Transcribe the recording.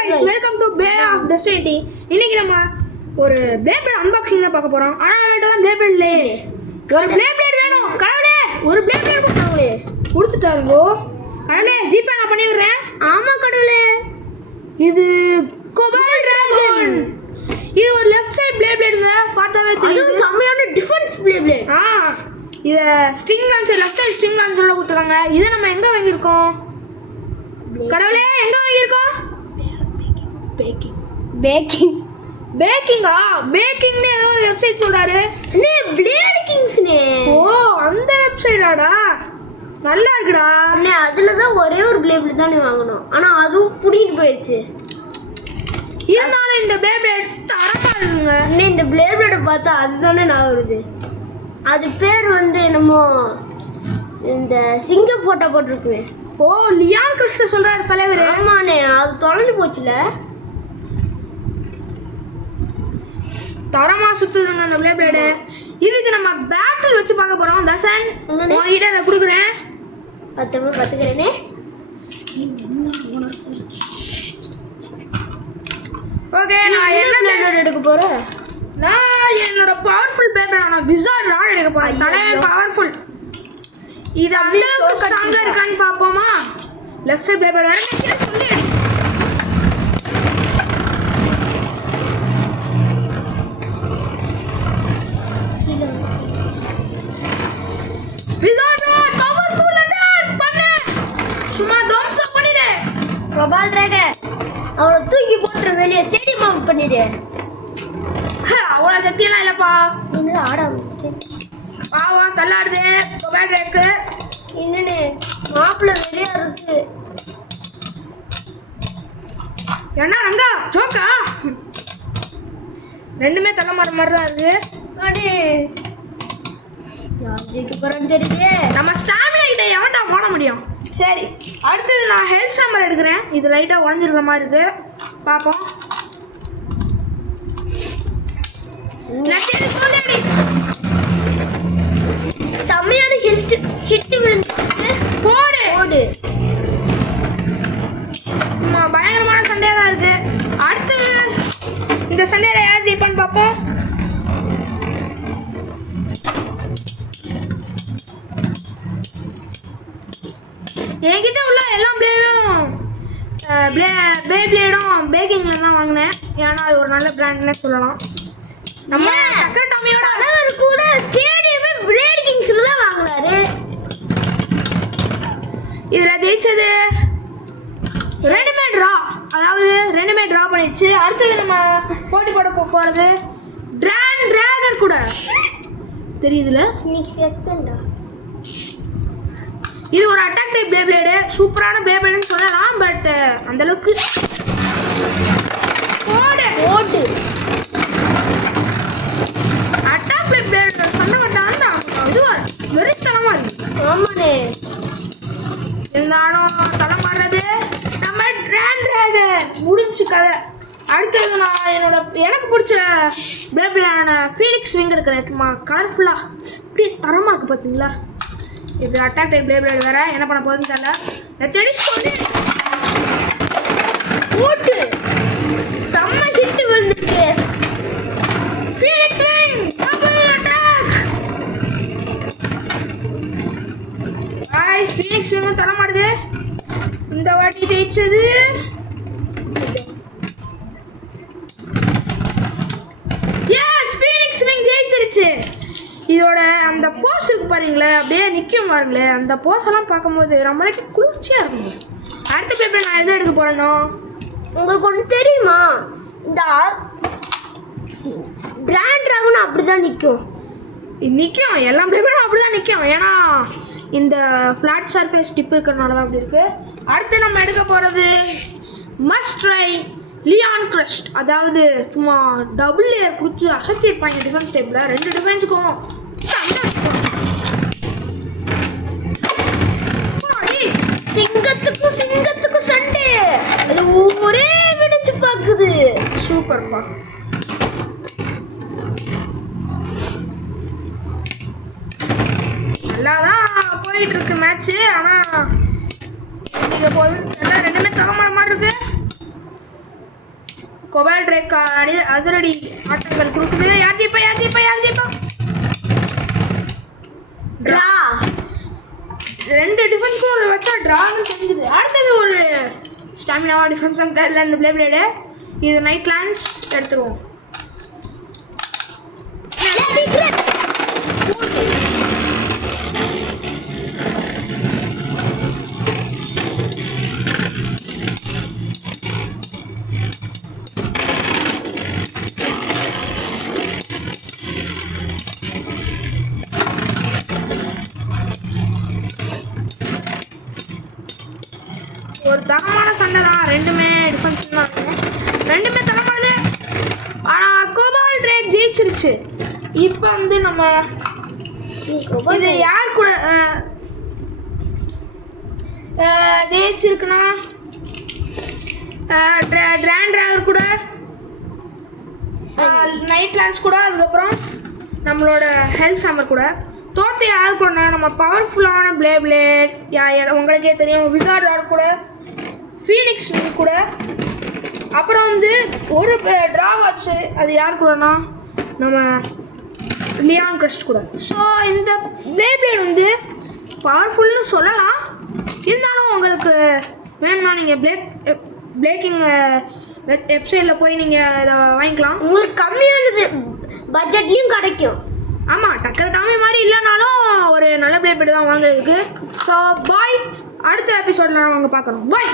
guys, welcome to Bay of Destiny. இன்னைக்கு நம்ம ஒரு Beyblade unboxing தான் பார்க்க போறோம். ஆனா என்கிட்ட தான் Beyblade இல்லையே. ஒரு Beyblade வேணும். கடவுளே, ஒரு Beyblade கொடுத்தாங்களே. கொடுத்துட்டாருங்கோ. கடவுளே, ஜிபே நான் பண்ணி விடுறேன். ஆமா கடவுளே. இது Cobalt Dragon. இது ஒரு லெஃப்ட் சைடு Beybladeங்க. பார்த்தாவே தெரியும். அது செமையான டிஃபென்ஸ் Beyblade. இத string launcher left side string லான்ச்சர்ல கொடுத்தாங்க. இத நம்ம எங்க வாங்கி இருக்கோம்? கடவுளே, எங்க வாங்கி இருக்கோம்? பேக்கிங்கா பேக்கிங்னு ஏதோ வெப்சைட் சொல்றாரு. அண்ணே பிளேட் கிங்ஸ்னே. ஓ அந்த வெப்சைட்டாடா, நல்லா இருக்குடா. அண்ணே அதுல தான் ஒரே ஒரு பிளேட் தான் வாங்கணும், ஆனா அதுவும் புடிங்கிட்டு போயிடுச்சு. இருந்தாலும் இந்த Beyblade தரமா இருக்குங்க. அண்ணே இந்த பிளேட் பார்த்தா அதுதானே நான் வருது. அது பேர் வந்து என்னமோ இந்த சிங்க போட்டோ போட்டிருக்கு. ஓ லியான் கிறிஸ்ட சொல்றாரு தலைவர். ஆமாண்ணே, அது தொலைஞ்சு போச்சுல. தரமா சுத்துதுங்க அந்த Beyblade. இதுக்கு நம்ம பேட்டில் வச்சு பார்க்க போறோம். தசன் உங்ககிட்ட அதை கொடுக்குறேன். பத்தமா பார்த்துக்கிறேனே. ஓகே, நான் என்ன Beyblade எடுக்க போறேன்? நான் என்னோட பவர்ஃபுல் Beyblade ஆன விசார்ட் ராட் எடுக்க போறேன். தலைவர் பவர்ஃபுல். இது அந்த அளவுக்கு ஸ்ட்ராங்கா இருக்கான்னு பாப்போமா? லெஃப்ட் சைடு Beyblade வரேன்னு சொல்லி அடி. விசார்ட் ராட் பவர்ஃபுல் அட்டாக் பண்ணு. சும்மா தம்ஸ் அப் பண்ணிடு. Cobalt Dragon அவளை தூக்கி போட்டு வெளியே ஸ்டேடியம் அவுட் பண்ணிடு. அவளை சத்தியெல்லாம் இல்லப்பா. என்ன ஆட பாவம் தள்ளாடுது Cobalt Dragon. என்னன்னு மாப்பிள்ள வெளியே இருக்கு. என்ன ரங்கா ஜோக்கா? ரெண்டுமே தள்ள மாற மாதிரி தான் இருக்கு. அடே யாருக்கு பரம் தெரியுதே. நம்ம ஸ்டாமினா கிட்ட எவன்டா போட முடியும்? சரி, அடுத்தது நான் ஹெல்த் சாம்பர் எடுக்கிறேன். இது லைட்டாக உடஞ்சிருக்கிற மாதிரி இருக்கு, பார்ப்போம். செம்மையான ஹிட் விழுந்துருக்கு. போடு போடு. பயங்கரமான சண்டையாக தான் இருக்கு. அடுத்து இந்த சண்டையில் யார் ஜெயிப்பான்னு பார்ப்போம். என்கிட்ட உள்ள எல்லா Beybladeம் பேக்கிங்கில் தான் வாங்கினேன். ஏன்னா அது ஒரு நல்ல பிராண்ட்னே சொல்லலாம். நம்ம டக்கர்டாமியோட தலைவர் கூட ஸ்டேடியமே பிளேட் கிங்ஸ்ல தான் வாங்குறாரு. இதுல ஜெயிச்சது ரெண்டுமே டிரா, அதாவது ரெண்டுமே டிரா பண்ணிடுச்சு. அடுத்தது நம்ம போட்டி போட போகிறது டிராகர் கூட தெரியுதுல. இன்னைக்கு செகண்டா. இது ஒரு அட்டாக் டைப் Beyblade, சூப்பரான Beybladeன்னு சொல்லலாம். பட் அந்த அளவுக்கு போடு போடு அட்டாக் Beyblade சண்டை வட்டான்னு இதுவா வெறித்தனமா இருக்கு. ஆமாண்ணே, இருந்தாலும் தரம் மாறுறது நம்ம டிராகன் முடிஞ்சு கதை. அடுத்தது நான் எனக்கு பிடிச்ச Beybladeஆன ஃபீனிக்ஸ் விங் எடுக்கிறேன். கலர்ஃபுல்லாக அப்படியே தரமாக இருக்குது பார்த்தீங்களா. இது அட்டாக் டைப் Beyblade வேற, என்ன பண்ண போகுதுன்னு தெரியல. தேடி சொல்லி போட்டு செம்ம ஹிட் விழுந்துருக்கு. Phoenix Wing double attack. Guys, Phoenix Wing தர மாட்டுது. இந்த வாட்டி ஜெயிச்சது எஸ், ஃபீனிக்ஸ் விங் ஜெயிச்சிருச்சு. இதோட அந்த போஸ் இருக்கு பாருங்களேன், அப்படியே நிற்கும் பாருங்களேன். அந்த போஸ் எல்லாம் பார்க்கும்போது நம்மளுக்கு குளிர்ச்சியாக இருக்கும். அடுத்த பேப்பர் நான் எதை எடுக்க போகிறேனோ உங்களுக்கு ஒன்று தெரியுமா? இந்த கிராண்ட் டிராகன் அப்படி தான் நிற்கும். எல்லா பேப்பரும் அப்படி தான் நிற்கும். ஏன்னா இந்த ஃப்ளாட் சர்ஃபேஸ் டிப் இருக்கிறதுனால தான் அப்படி இருக்குது. அடுத்து நம்ம எடுக்க போகிறது மஸ்ட் ட்ரை லியான் கிரஸ்ட். அதாவது சும்மா டபுள் லேயர் கொடுத்து அசத்திருப்பாங்க டிஃபென்ஸ் டைப்பில். ரெண்டு டிஃபென்ஸுக்கும் சிங்கத்துக்கும் சண்டே. அது ஒரே விடிச்சு பார்க்குது. சூப்பர்ப்பா. நல்லா தான் போயிட்டு இருக்கு மேட்ச்சு. ஆனால் இங்கே போகுது ரெண்டுமே தரமான மாதிரி இருக்கு. கொபால் ட்ரேக் அதிரடி ஆட்டங்கள் கொடுக்குது. யார் ஜெயிப்பா? ட்ரா. 2 டிஃபென்ஸ்க்கும் வச்சா ட்ரான்னு தெரிஞ்சுது. அடுத்தது ஒரு ஸ்டாமினாவா டிஃபென்ஸ் தான் தெரியல இந்த பிளேடு. இது நைட் லேண்ட்ஸ் எடுத்துருவோம். ஒரு தரமான சண்டை தான். 2மே டிஃபென்ஸ் தான் இருக்கும். 2மே தரமானது. ஆனால் கோபால் ட்ரேக் ஜெயிச்சிருச்சு. இப்போ வந்து நம்ம இது யார் கூட ஜெயிச்சிருக்குன்னா ட்ராகர் கூட, நைட் லான்ஸ் கூட, அதுக்கப்புறம் நம்மளோட ஹெல்த் சம்மர் கூட. தோற்று யார் கூட நம்ம பவர்ஃபுல்லான பிளேட் உங்களுக்கே தெரியும், விசார்ட் கூட, ஃபீனிக்ஸ் கூட. அப்புறம் வந்து ஒரு ட்ரா வாட்ச்சு, அது யார் கூடனா நம்ம லியான் கிரஸ்ட் கூட. ஸோ இந்த பிளேட் வந்து பவர்ஃபுல்னு சொல்லலாம். இருந்தாலும் உங்களுக்கு வேணும்னா நீங்கள் பிளேக்கிங் வெப்சைட்டில் போய் நீங்கள் இதை வாங்கிக்கலாம். உங்களுக்கு கம்மியான பட்ஜெட்லேயும் கிடைக்கும். ஆமாம், டக்கர் டாமி மாதிரி இல்லைனாலும் ஒரு நல்ல பிளேட் தான் வாங்குறதுக்கு. So bye. அடுத்த எபிசோடில் நாங்கள் பார்க்குறோம். பாய்.